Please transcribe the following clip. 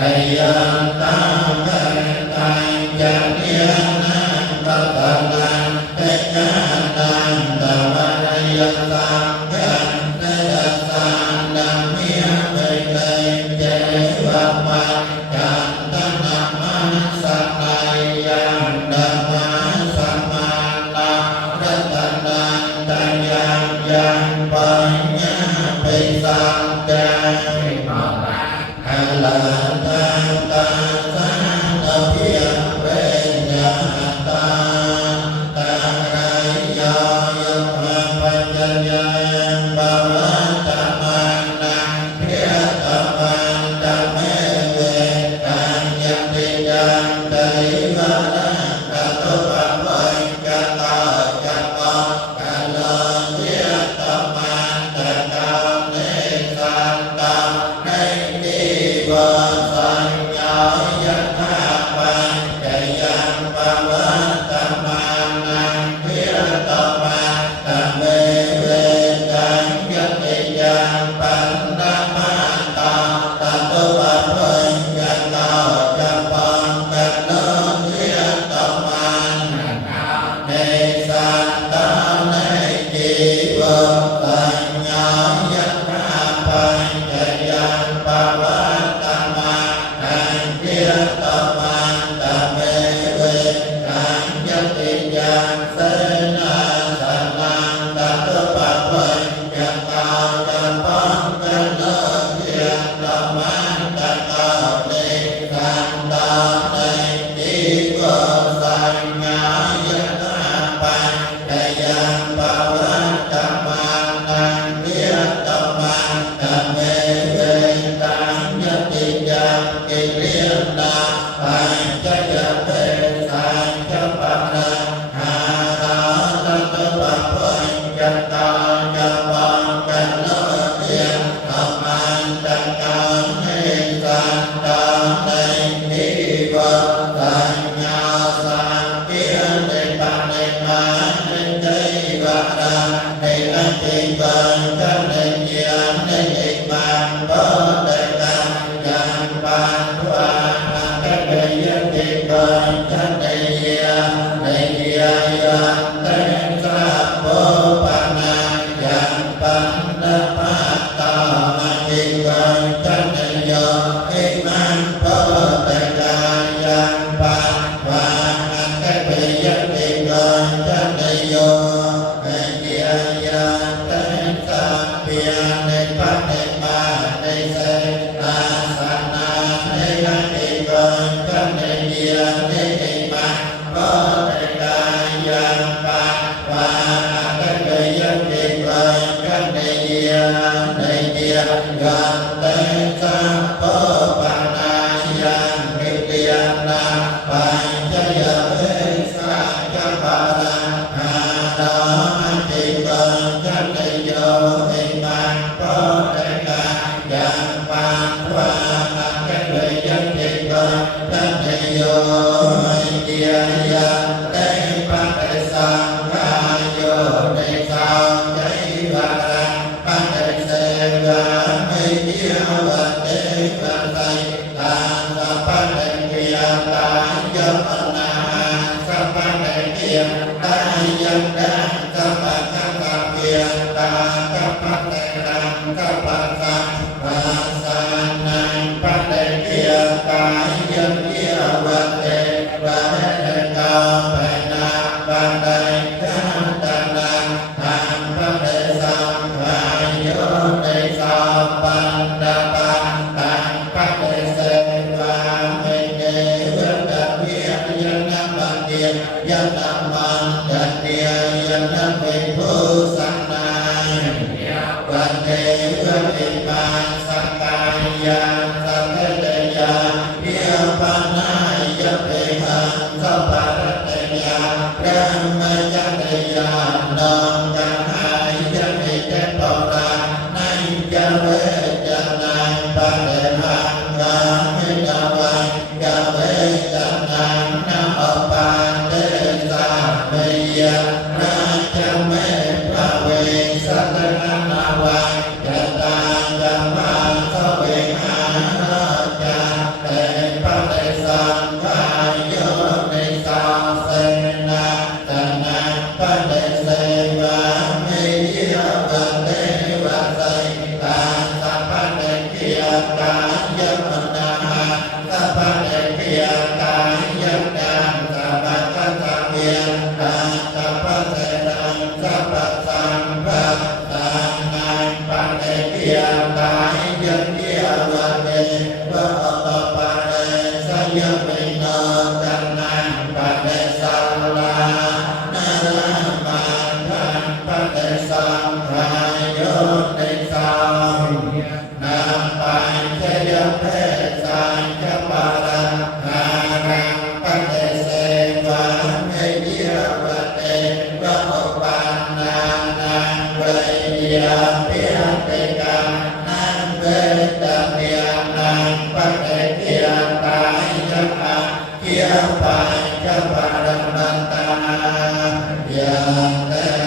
Hãy subscribe cho kênh Ghiền Mì Gõ để không bỏ lỡ นามาทันปะเตสังขายโยติสังนาปัญจยเพสังจปาระหารังปะเตเสวะเมยิปะเตวะโอปันนานังเวยาปิหติกานังเวตเมียนังปะเตเกียตายะอาเกียปัญจปาระมัตตายังเต